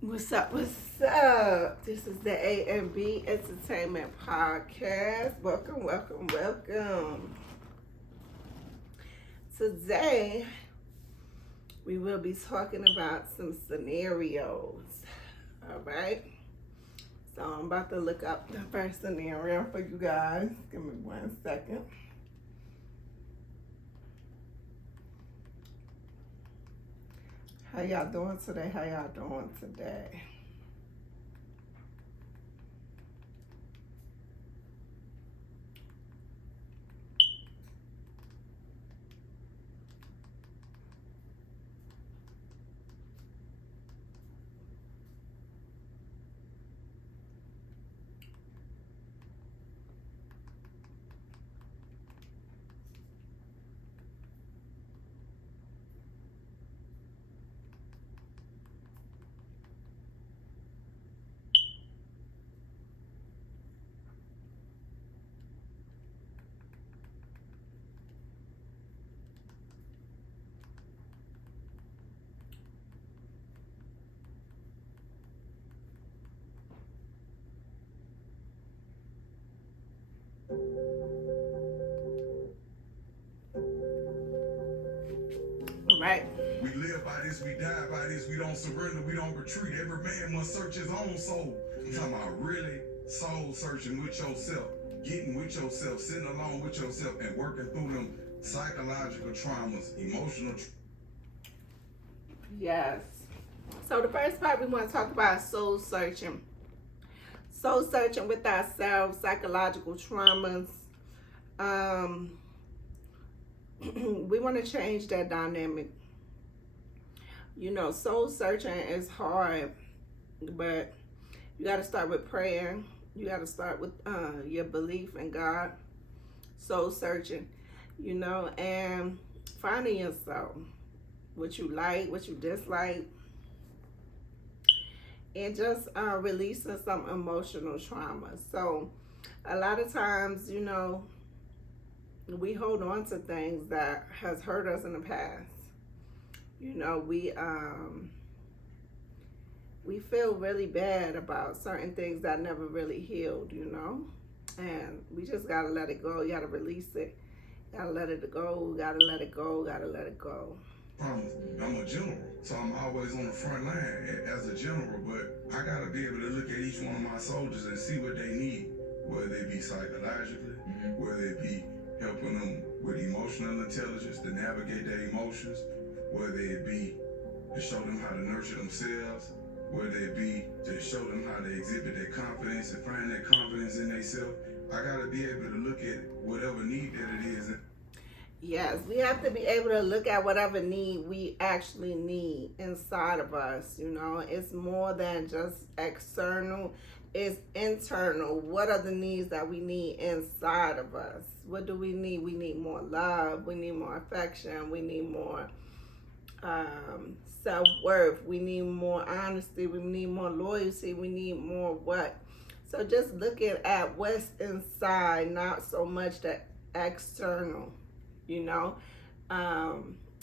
What's up? What's up? This is the A&B Entertainment Podcast. Welcome, welcome, welcome. Today, we will be talking about some scenarios. All right? So, I'm about to look up the first scenario for you guys. Give me 1 second. How y'all doing today? How y'all doing today? All right. We live by this, we die by this, we don't surrender, we don't retreat. Every man must search his own soul. I'm talking about really soul searching with yourself, getting with yourself, sitting alone with yourself, and working through them psychological traumas, emotional. Yes. So the first part we want to talk about is soul searching. Soul searching with ourselves, psychological traumas. We want to change that dynamic. You know, soul searching is hard, but you got to start with prayer. You got to start with your belief in God. Soul searching, you know, and finding yourself, what you like, what you dislike, and just releasing some emotional trauma. So a lot of times, you know, we hold on to things that has hurt us in the past. You know, we feel really bad about certain things that never really healed, you know, and we just gotta let it go. You gotta release it. Gotta let it go. Gotta let it go. Gotta let it go. I'm a general, so I'm always on the front line as a general, but I gotta be able to look at each one of my soldiers and see what they need, whether it be psychologically, whether it be helping them with emotional intelligence to navigate their emotions, whether it be to show them how to nurture themselves, whether it be to show them how to exhibit their confidence and find that confidence in themselves. I gotta be able to look at whatever need that it is. Yes, we have to be able to look at whatever need we actually need inside of us. You know, it's more than just external, it's internal. What are the needs that we need inside of us? What do we need? We need more love, we need more affection, we need more self-worth, we need more honesty, we need more loyalty, we need more what? So just looking at what's inside, not so much the external, you know.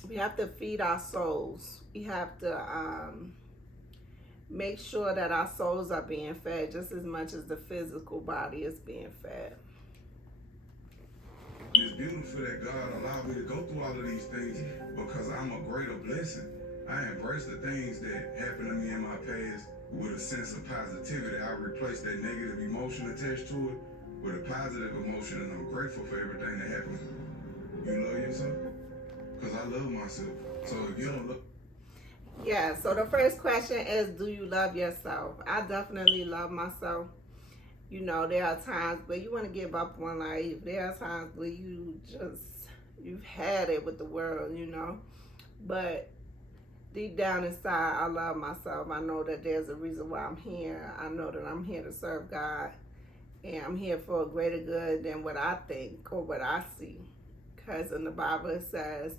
We have to feed our souls. We have to make sure that our souls are being fed just as much as the physical body is being fed. It's beautiful that God allowed me to go through all of these things because I'm a greater blessing. I embrace the things that happened to me in my past with a sense of positivity. I replace that negative emotion attached to it with a positive emotion, and I'm grateful for everything that happened. You love yourself? Because I love myself. So if you don't love... Yeah, so the first question is, do you love yourself? I definitely love myself. You know, there are times where you want to give up on life. There are times where you've had it with the world, you know. But deep down inside, I love myself. I know that there's a reason why I'm here. I know that I'm here to serve God. And I'm here for a greater good than what I think or what I see. Because in the Bible it says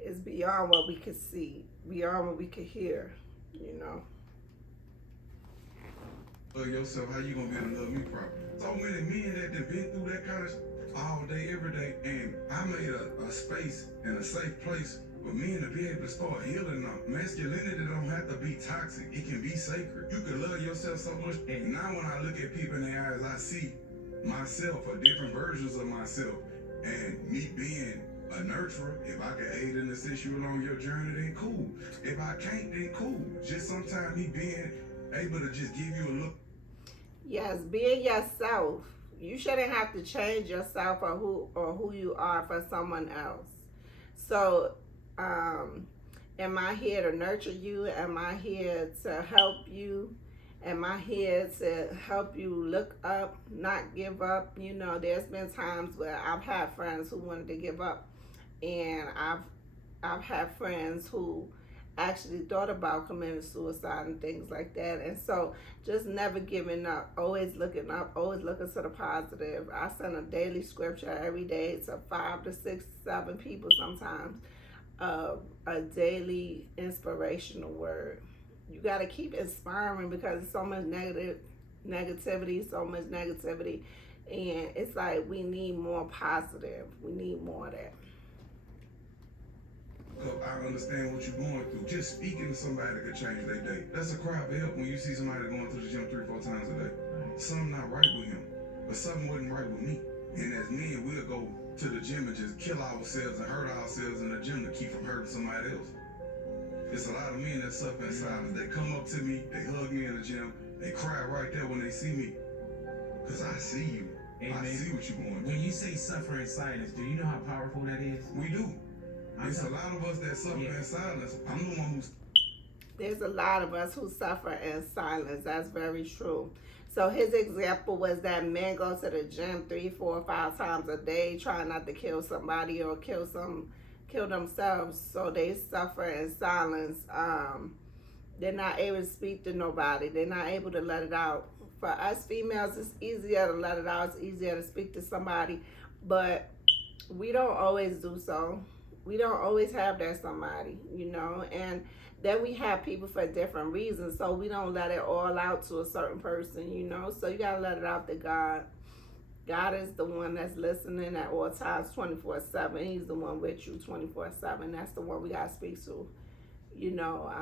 it's beyond what we could see, beyond what we could hear, you know. yourself, how you gonna be able to love me properly? So many men that have been through that kind of all day, every day, and I made a space and a safe place for men to be able to start healing them. Masculinity don't have to be toxic. It can be sacred. You can love yourself so much. And now when I look at people in their eyes, I see myself or different versions of myself. And me being a nurturer, if I can aid and assist you along your journey, then cool. If I can't, then cool. Just sometimes me being able to just give you a look. Yes, being yourself. You shouldn't have to change yourself or who you are for someone else. So, am I here to nurture you? Am I here to help you? Am I here to help you look up, not give up? You know, there's been times where I've had friends who wanted to give up, and I've had friends who actually thought about committing suicide and things like that. And so just never giving up, always looking up, always looking to the positive. I send a daily scripture every day to 5 to 6, 7 people sometimes, a daily inspirational word. You got to keep inspiring because there's so much negativity, and it's like we need more positive. We need more of that. I understand what you're going through. Just speaking to somebody could change their day. That's a cry for help when you see somebody going to the gym 3-4 times a day. Something not right with him, but something wasn't right with me. And as men, we'll go to the gym and just kill ourselves and hurt ourselves in the gym to keep from hurting somebody else. There's a lot of men that suffer in silence. They come up to me, they hug me in the gym, they cry right there when they see me. Because I see you. Amen. I see what you're going through. When you say suffer in silence, do you know how powerful that is? We do. There's a lot of us that suffer in silence. I'm the one who's... There's a lot of us who suffer in silence. That's very true. So his example was that men go to the gym 3, 4, 5 times a day, trying not to kill somebody or kill themselves. So they suffer in silence. They're not able to speak to nobody. They're not able to let it out. For us females, it's easier to let it out. It's easier to speak to somebody, but we don't always do so. We don't always have that somebody, you know, and then we have people for different reasons, so we don't let it all out to a certain person, you know, so you gotta let it out to God. God is the one that's listening at all times 24/7. He's the one with you 24/7. That's the one we gotta speak to, you know.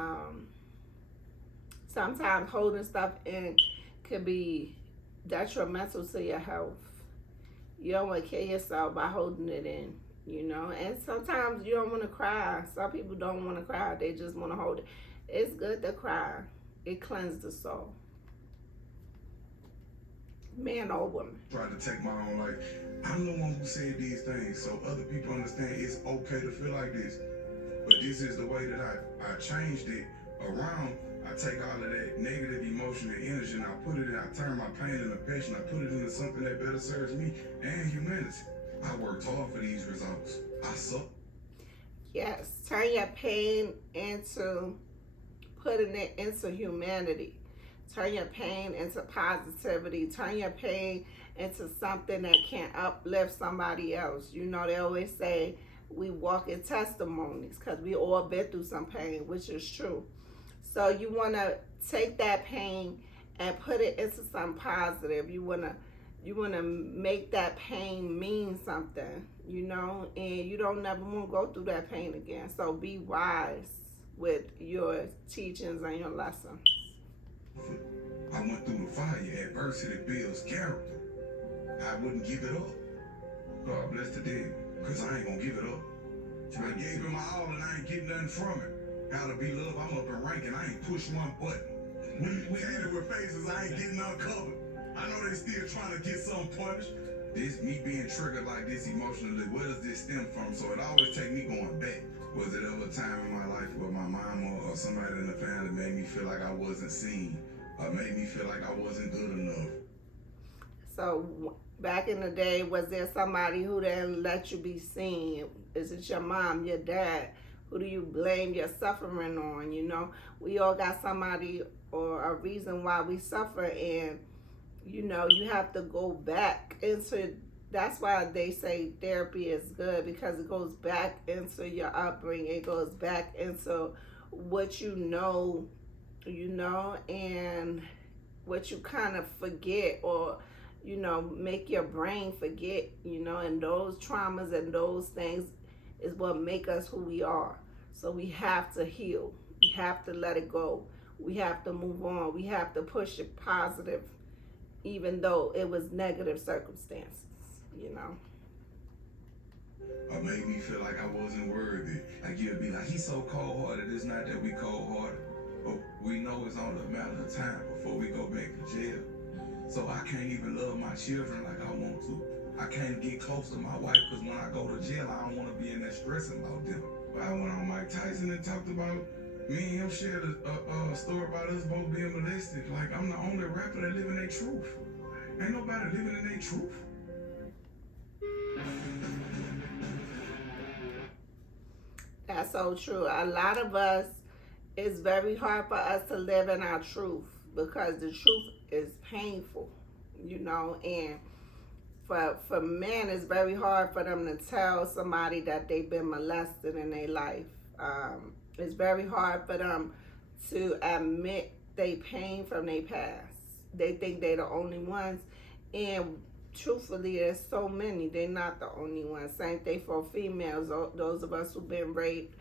Sometimes holding stuff in could be detrimental to your health. You don't want to kill yourself by holding it in, you know. And sometimes you don't want to cry. Some people don't want to cry. They just want to hold it. It's good to cry. It cleanses the soul. Man or woman. Try to take my own life. I'm the one who said these things so other people understand it's okay to feel like this. But this is the way that I changed it around. I take all of that negative emotion and energy and I put it in, I turn my pain into passion, I put it into something that better serves me and humanity. I worked hard for these results. I suck. Yes, turn your pain into putting it into humanity. Turn your pain into positivity. Turn your pain into something that can uplift somebody else. You know, they always say we walk in testimonies because we all been through some pain, which is true. So you want to take that pain and put it into something positive. You want to make that pain mean something, you know, and you don't never want to go through that pain again. So be wise with your teachings and your lessons. I went through the fire. Adversity builds character. I wouldn't give it up. God bless the dead, because I ain't going to give it up. I gave him my all and I ain't getting nothing from it. Gotta be love. I'm up in ranking. I ain't pushed one button. We had it with faces. I ain't getting uncovered. I know they still trying to get something punished. This me being triggered like this emotionally, where does this stem from? So it always take me going back. Was it ever a time in my life where my mama or somebody in the family made me feel like I wasn't seen or made me feel like I wasn't good enough? So back in the day, was there somebody who didn't let you be seen? Is it your mom, your dad? Who do you blame your suffering on? You know, we all got somebody or a reason why we suffer, and you know, you have to go back into. That's why they say therapy is good, because it goes back into your upbringing. It goes back into what you know, and what you kind of forget, or make your brain forget, and those traumas and those things is what make us who we are. So we have to heal. We have to let it go. We have to move on. We have to push it positive, even though it was negative circumstances. Or made me feel like I wasn't worthy. Like you'd be like, he's so cold-hearted. It's not that we cold-hearted, but we know it's only a matter of time before we go back to jail. So I can't even love my children like I want to. I can't get close to my wife because when I go to jail, I don't want to be in there stressing about them. But I went on Mike Tyson and talked about me and him shared a story about us both being molested. Like, I'm the only rapper that live in their truth. Ain't nobody living in their truth. That's so true. A lot of us, it's very hard for us to live in our truth because the truth is painful, and for men, it's very hard for them to tell somebody that they've been molested in their life. It's very hard for them to admit they pain from their past. They think they're the only ones, and truthfully, there's so many. They're not the only ones. Same thing for females. Those of us who've been raped,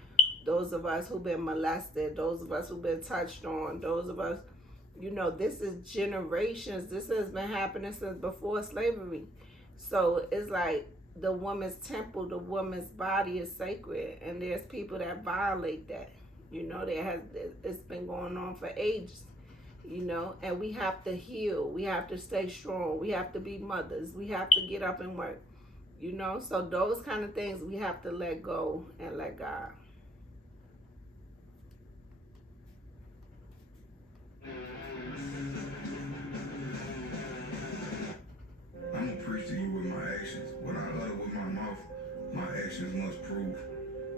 those of us who've been molested, those of us who've been touched on, those of us, this is generations. This has been happening since before slavery. So it's like the woman's temple, the woman's body is sacred, and there's people that violate that. It's been going on for ages. And we have to heal. We have to stay strong. We have to be mothers. We have to get up and work. So those kind of things we have to let go and let God. I'm gonna preach to you with my actions. What I utter with my mouth, my actions must prove.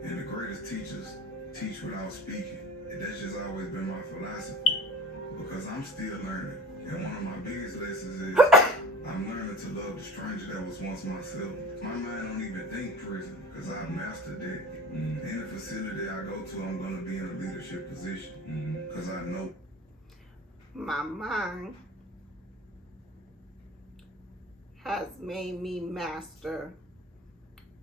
And the greatest teachers teach without speaking. And that's just always been my philosophy. Because I'm still learning. And one of my biggest lessons is I'm learning to love the stranger that was once myself. My mind don't even think prison because I've mastered it. Any facility I go to, I'm going to be in a leadership position because I know. My mind has made me master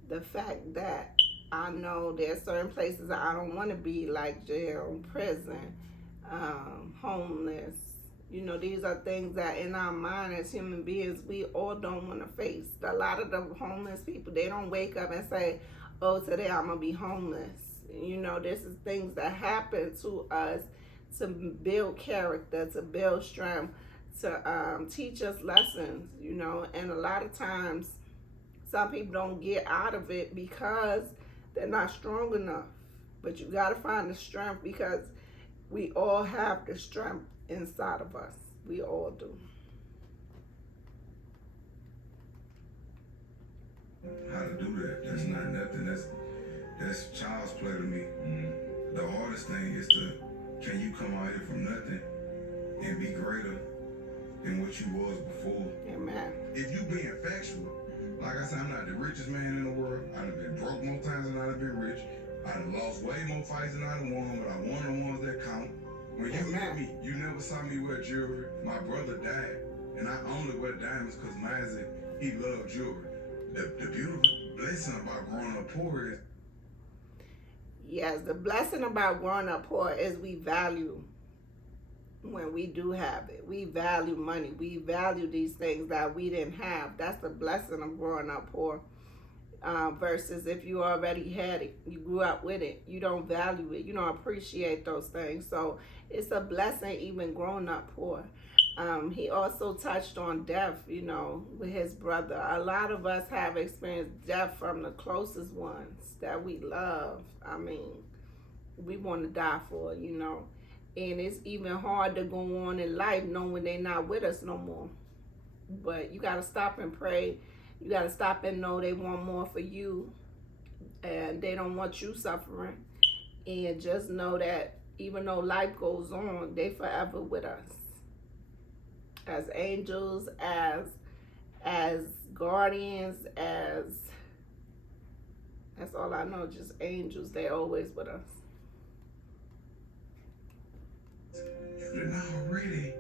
the fact that I know there's certain places I don't want to be, like jail, prison, homeless. These are things that in our mind as human beings, we all don't want to face. A lot of the homeless people, they don't wake up and say, oh, today I'm going to be homeless. This is things that happen to us to build character, to build strength, to teach us lessons, and a lot of times some people don't get out of it because they're not strong enough. But you got to find the strength because we all have the strength inside of us. We all do. How to do that? That's not nothing. That's child's play to me. The hardest thing is can you come out here from nothing and be greater than what you was before? Amen. If you being factual, like I said, I'm not the richest man in the world. I'd have been broke more times than I'd have been rich. I'd have lost way more fights than I'd have won, but I won the ones that count. When you met me, you never saw me wear jewelry. My brother died, and I only wear diamonds because he loved jewelry. The beautiful blessing about growing up poor is... Yes, the blessing about growing up poor is we value when we do have it. We value money. We value these things that we didn't have. That's the blessing of growing up poor. Versus if you already had it, you grew up with it, you don't value it, you don't appreciate those things. So it's a blessing even growing up poor. He also touched on death, with his brother. A lot of us have experienced death from the closest ones that we love. I mean, we want to die for, and it's even hard to go on in life knowing they're not with us no more. But you got to stop and pray. You got to stop and know they want more for you, and they don't want you suffering. And just know that even though life goes on, they forever with us. As angels, as guardians, that's all I know, just angels. They're always with us. You done already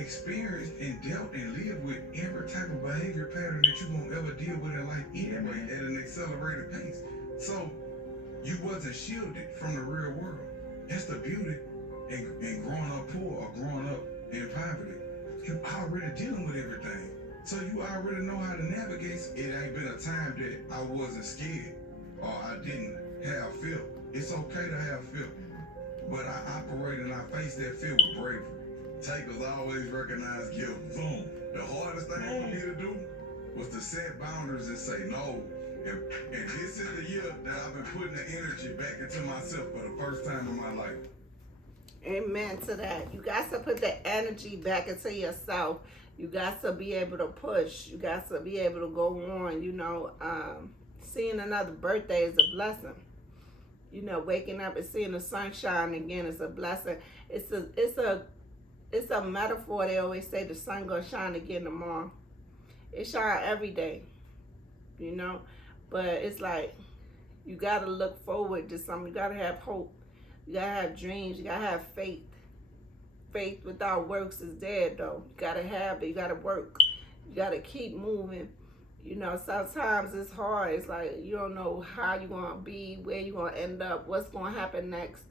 experienced and dealt and lived with every type of behavior pattern that you're gonna ever deal with in life anyway at an accelerated pace. So you wasn't shielded from the real world. That's the beauty in growing up poor or growing up in poverty. You already dealing with everything. So you already know how to navigate. It ain't been a time that I wasn't scared or I didn't have fear. It's okay to have fear. But I operate and I face that fear with bravery. Takers always recognize guilt. Boom. The hardest thing for me to do was to set boundaries and say no. And this is the year that I've been putting the energy back into myself for the first time in my life. Amen to that. You got to put the energy back into yourself. You got to be able to push. You got to be able to go on. You know, seeing another birthday is a blessing. You know, waking up and seeing the sunshine again is a blessing. It's a metaphor. They always say the sun gonna shine again tomorrow. It shines every day, you know. But it's like you gotta look forward to something. You gotta have hope. You gotta have dreams. You gotta have faith. Faith without works is dead, though. You gotta have it. You gotta work. You gotta keep moving. You know, sometimes it's hard. It's like you don't know how you're going to be, where you're going to end up, what's going to happen next.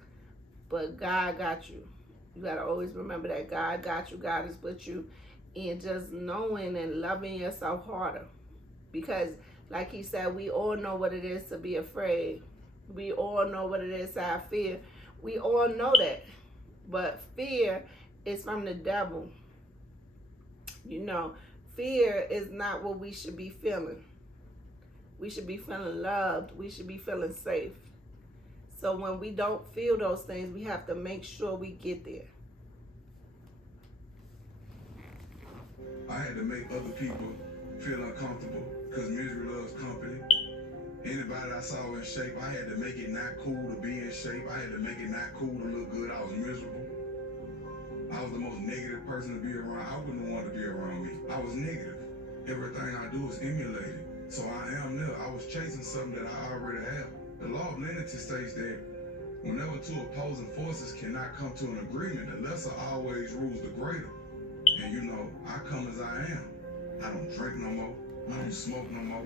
But God got you. You got to always remember that God got you. God is with you. And just knowing and loving yourself harder. Because, like he said, we all know what it is to be afraid. We all know what it is to have fear. We all know that. But fear is from the devil. You know, fear is not what we should be feeling. We should be feeling loved. We should be feeling safe. So when we don't feel those things, we have to make sure we get there. I had to make other people feel uncomfortable because misery loves company. Anybody I saw in shape, I had to make it not cool to be in shape. I had to make it not cool to look good. I was miserable. I was the most negative person to be around. I wouldn't want to be around me. I was negative. Everything I do is emulated. So I am there. I was chasing something that I already have. The law of lenity states that whenever two opposing forces cannot come to an agreement, the lesser always rules the greater. And you know, I come as I am. I don't drink no more. I don't smoke no more.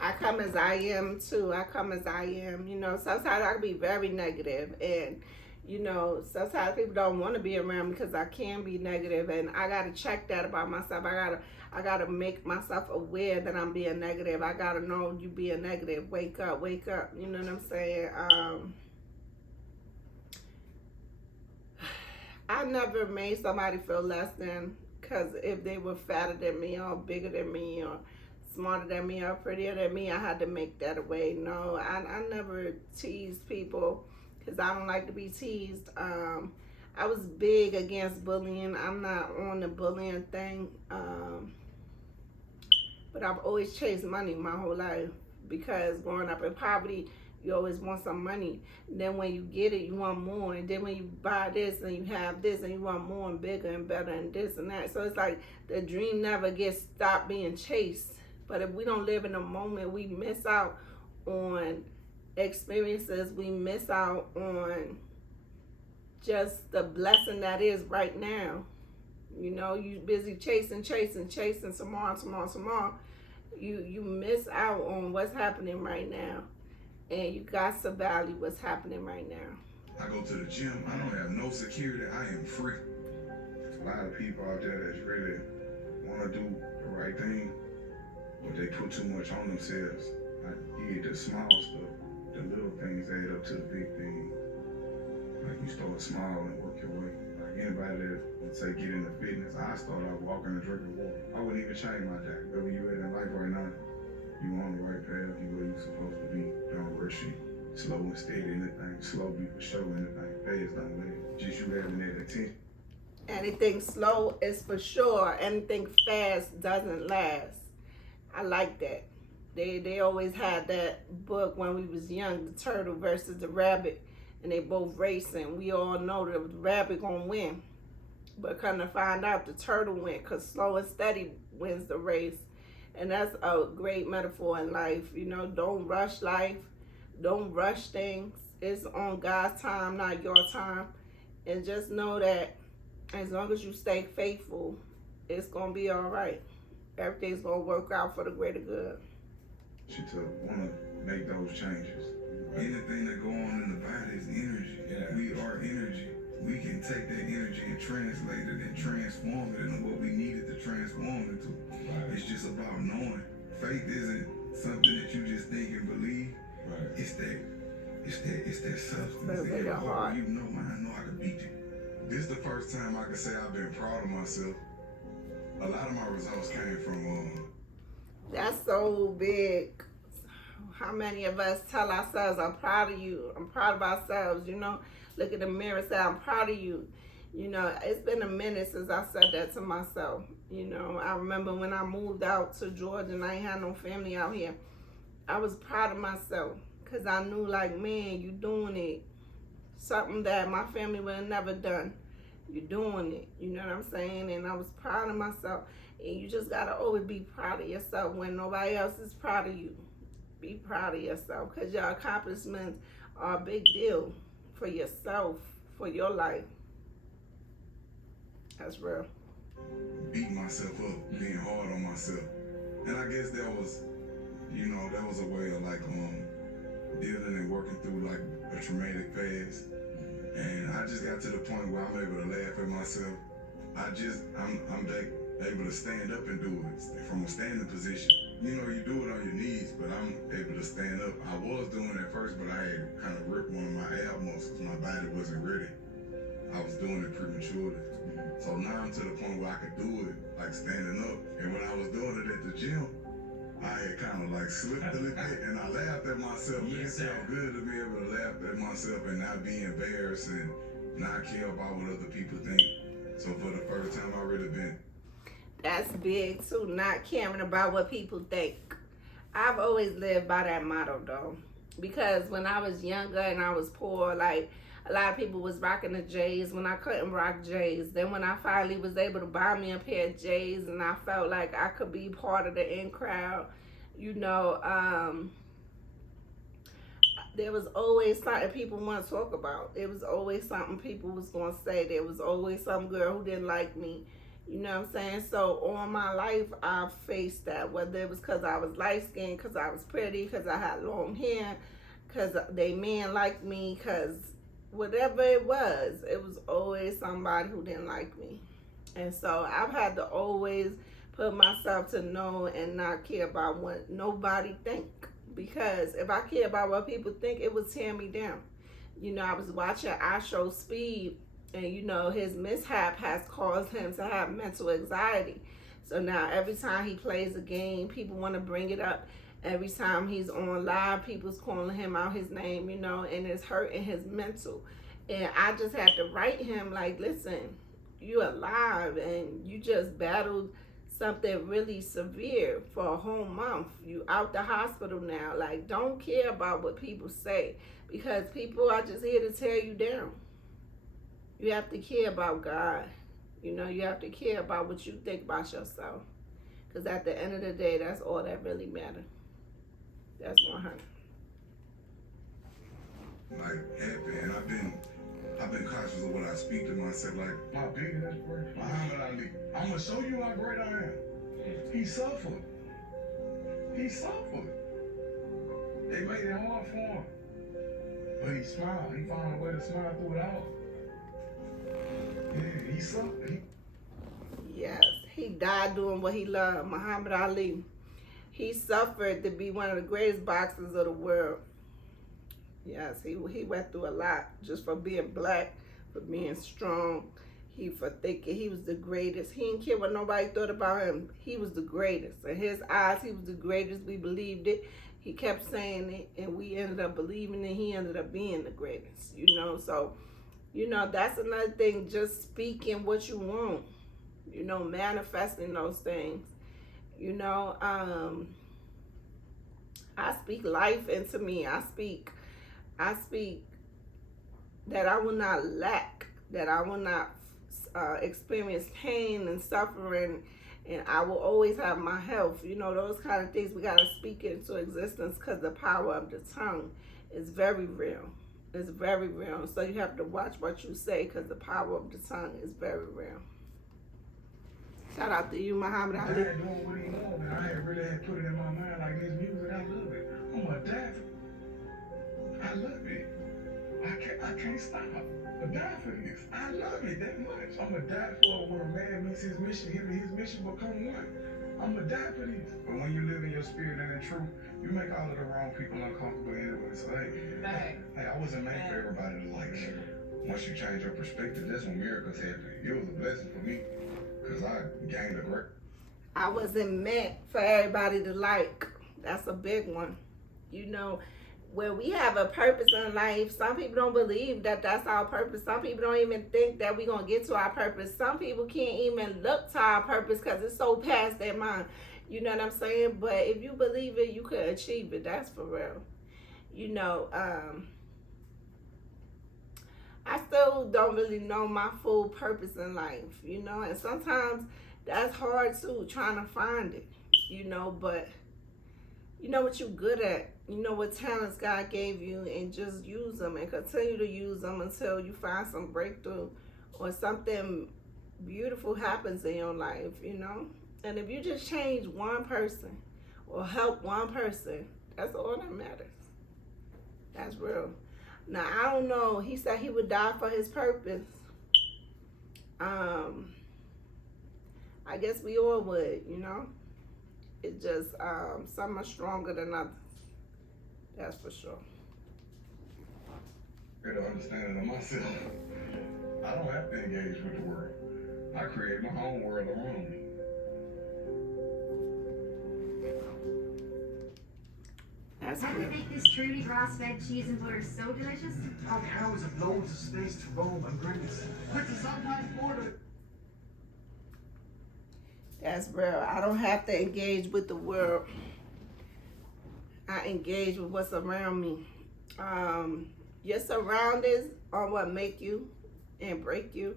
I come as I am too. I come as I am. You know, sometimes I can be very negative, and you know, sometimes people don't want to be around me because I can be negative, and I gotta check that about myself. I gotta make myself aware that I'm being negative. I gotta know you being negative. Wake up, wake up. You know what I'm saying? I never made somebody feel less than because if they were fatter than me or bigger than me or smarter than me or prettier than me, I had to make that away. No, I never teased people because I don't like to be teased. I was big against bullying. I'm not on the bullying thing. But I've always chased money my whole life because growing up in poverty, you always want some money. And then when you get it, you want more. And then when you buy this and you have this and you want more and bigger and better and this and that. So it's like the dream never gets stopped being chased. But if we don't live in the moment, we miss out on experiences. We miss out on just the blessing that is right now. You know, you busy chasing tomorrow. You miss out on what's happening right now. And you got to value what's happening right now. I go to the gym, I don't have no security, I am free. There's a lot of people out there that really want to do the right thing, but they put too much on themselves. You get the small stuff, the little things add up to the big thing. Like you start small and work your way. Like anybody that would say get into fitness, I start out walking and drinking water. I wouldn't even change my diet. Wherever you at in life right now, you on the right path, you where you supposed to be. Don't rush it. Slow and steady, anything slow be for sure, anything fast don't let. Just you having that attention. Anything slow is for sure. Anything fast doesn't last. I like that. They always had that book when we was young, the turtle versus the rabbit, and they both racing. We all know that the rabbit gonna win, but come to find out the turtle win because slow and steady wins the race. And that's a great metaphor in life. You know, don't rush life. Don't rush things. It's on God's time, not your time. And just know that As long as you stay faithful, it's gonna be all right. Everything's gonna work out for the greater good. You to want to make those changes. Anything that go on in the body is energy. Yeah. We are energy. We can take that energy and translate it and transform it into what we needed to transform it to. Right. It's just about knowing. Faith isn't something that you just think and believe. Right. It's that substance. That's That in your heart. you know, man, I know I can beat you. This is the first time I can say I've been proud of myself. A lot of my results came from That's so big. How many of us tell ourselves, I'm proud of you, I'm proud of ourselves, you know? Look in the mirror and say, I'm proud of you. You know, it's been a minute since I said that to myself. You know, I remember when I moved out to Georgia and I ain't had no family out here. I was proud of myself because I knew, like, man, you doing it. Something that my family would have never done. You're doing it. You know what I'm saying? And I was proud of myself. And you just got to always be proud of yourself when nobody else is proud of you. Be proud of yourself because your accomplishments are a big deal for yourself, for your life. That's real. beating myself up, being hard on myself. And I guess that was, that was a way of like dealing and working through like a traumatic past. And I just got to the point where I'm able to laugh at myself. I'm able to stand up and do it from a standing position. You do it on your knees, but I'm able to stand up. I was doing it at first, but I had kind of ripped one of my ab muscles. My body wasn't ready. I was doing it prematurely. So now I'm to the point where I could do it, like standing up. And when I was doing it at the gym, I had kind of like slipped a little bit, and I laughed at myself. Yes, It felt good to be able to laugh at myself and not be embarrassed and not care about what other people think. So for the first time, I really been. That's big too, not caring about what people think. I've always lived by that motto though. Because when I was younger and I was poor, like a lot of people was rocking the J's when I couldn't rock J's. Then when I finally was able to buy me a pair of J's and I felt like I could be part of the in crowd, there was always something people want to talk about. It was always something people was going to say. There was always some girl who didn't like me. You know what I'm saying? So all my life, I've faced that. Whether it was because I was light-skinned, because I was pretty, because I had long hair, because they men liked me, because whatever it was always somebody who didn't like me. And so I've had to always put myself to know and not care about what nobody think. Because if I care about what people think, it would tear me down. I was watching I Show Speed, and his mishap has caused him to have mental anxiety. So now every time he plays a game, people want to bring it up. Every time he's on live, people's calling him out his name, and it's hurting his mental. And I just had to write him like, listen, you alive and you just battled something really severe for a whole month. You out the hospital now. Like, don't care about what people say, because people are just here to tear you down. You have to care about God. You have to care about what you think about yourself. Because at the end of the day, that's all that really matters. That's 100. Like happy, and I've been conscious of what I speak to myself. Like my biggest inspiration, Muhammad Ali. I'm gonna show you how great I am. He suffered. He suffered. They made it hard for him, but he smiled. He found a way to smile through it all. Yeah, he suffered. Yes, he died doing what he loved. Muhammad Ali. He suffered to be one of the greatest boxers of the world. Yes, he went through a lot just for being black, for being strong. For thinking he was the greatest. He didn't care what nobody thought about him. He was the greatest. In his eyes, he was the greatest. We believed it. He kept saying it, and we ended up believing it. He ended up being the greatest, So, that's another thing, just speaking what you want, manifesting those things. I speak life into me. I speak that I will not lack, that I will not experience pain and suffering, and I will always have my health. Those kind of things we got to speak into existence, because the power of the tongue is very real. It's very real. So you have to watch what you say because the power of the tongue is very real. Shout out to you, Muhammad Dad Ali. doing what he want, and I had really had put it in my mind like his music, I love it. I'm a dad. I love it. I can't stop. I die for this. I love it that much. I'm gonna die for it when a man meets his mission. Him and his mission become one. I'm gonna die for this. But when you live in your spirit and in truth, you make all of the wrong people uncomfortable anyway. So hey, I wasn't made for everybody to like. Once you change your perspective, that's when miracles happen. It was a blessing for me because I gained a great. I wasn't meant for everybody to like. That's a big one. You know, when we have a purpose in life, some people don't believe that that's our purpose. Some people don't even think that we're going to get to our purpose. Some people can't even look to our purpose because it's so past their mind. You know what I'm saying? But if you believe it, you could achieve it. That's for real. You know, I still don't really know my full purpose in life, you know, and sometimes that's hard too, trying to find it, you know, but you know what you're good at. You know what talents God gave you, and just use them and continue to use them until you find some breakthrough or something beautiful happens in your life, you know. And if you just change one person or help one person, that's all that matters. That's real. Now, I don't know. He said he would die for his purpose. I guess we all would, you know. It's just some are stronger than others. That's for sure. Better understanding of myself. I don't have to engage with the world. I create my own world around me. That's How do you good. make this truly grass-fed cheese and butter so delicious? Have hours of loads of space to roam and grace, which is sometimes more than. That's real. I don't have to engage with the world. I engage with what's around me. Your surroundings are what make you and break you.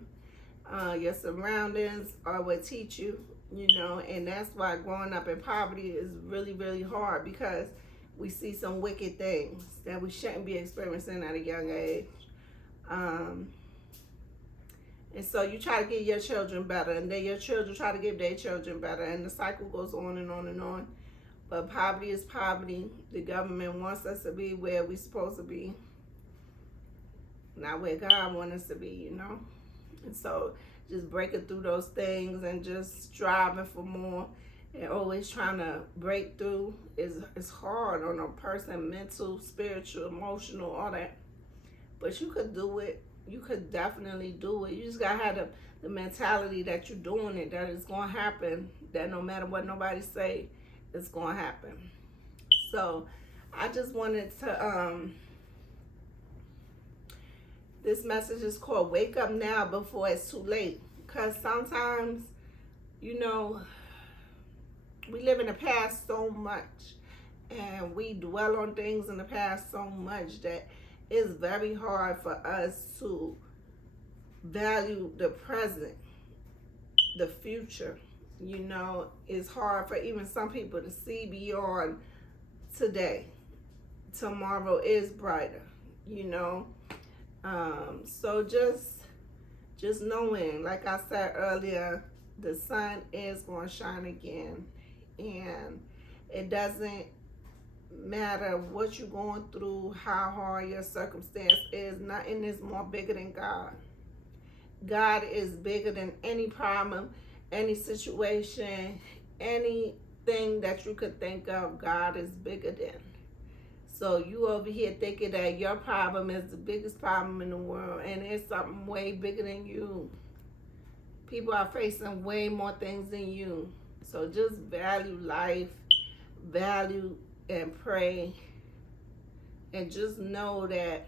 Your surroundings are what teach you, you know, and that's why growing up in poverty is really, really hard, because we see some wicked things that we shouldn't be experiencing at a young age. And so you try to give your children better, and then your children try to give their children better, and the cycle goes on and on and on. But poverty is poverty. The government wants us to be where we're supposed to be, not where God wants us to be, you know? And so just breaking through those things and just striving for more and always trying to break through is hard on a person, mental, spiritual, emotional, all that. But you could do it. You could definitely do it. You just gotta have the mentality that you're doing it, that it's gonna happen, that no matter what nobody say, it's gonna happen. So I just wanted to this message is called Wake Up Now Before It's Too Late. Because sometimes, you know, we live in the past so much, and we dwell on things in the past so much that it's very hard for us to value the present, the future. You know, it's hard for even some people to see beyond today. Tomorrow is brighter, you know. So just knowing, like I said earlier, the sun is going to shine again, and it doesn't matter what you're going through, how hard your circumstance is. Nothing is more bigger than God. God is bigger than any problem, any situation, anything that you could think of. God is bigger than. So you over here thinking that your problem is the biggest problem in the world, and it's something way bigger than you. People are facing way more things than you. So just value life, value and pray, and just know that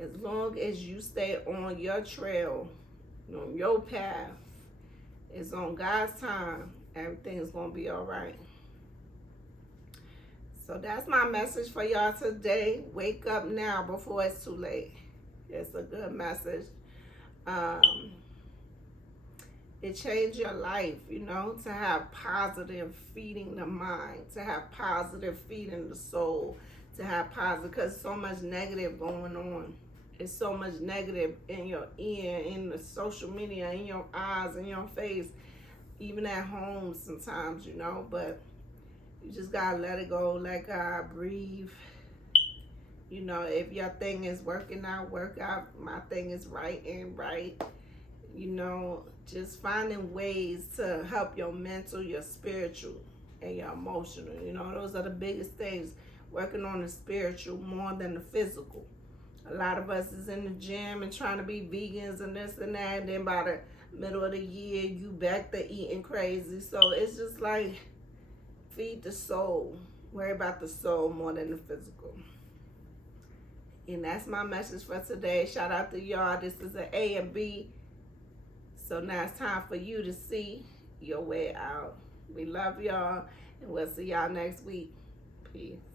as long as you stay on your trail, on your path, it's on God's time, everything's gonna be all right. So that's my message for y'all today. Wake up now before it's too late. It's a good message. It changed your life, you know, to have positive feeding the mind, to have positive feeding the soul, to have positive, because so much negative going on. It's so much negative in your ear, in the social media, in your eyes, in your face, even at home sometimes, you know. But you just gotta let it go, let God breathe. You know, if your thing is working out, work out. My thing is right and right. You know, just finding ways to help your mental, your spiritual, and your emotional. You know, those are the biggest things. Working on the spiritual more than the physical. A lot of us is in the gym and trying to be vegans and this and that. And then by the middle of the year, you back to eating crazy. So it's just like, feed the soul. Worry about the soul more than the physical. And that's my message for today. Shout out to y'all. This is an A and B. So now it's time for you to see your way out. We love y'all, and we'll see y'all next week. Peace.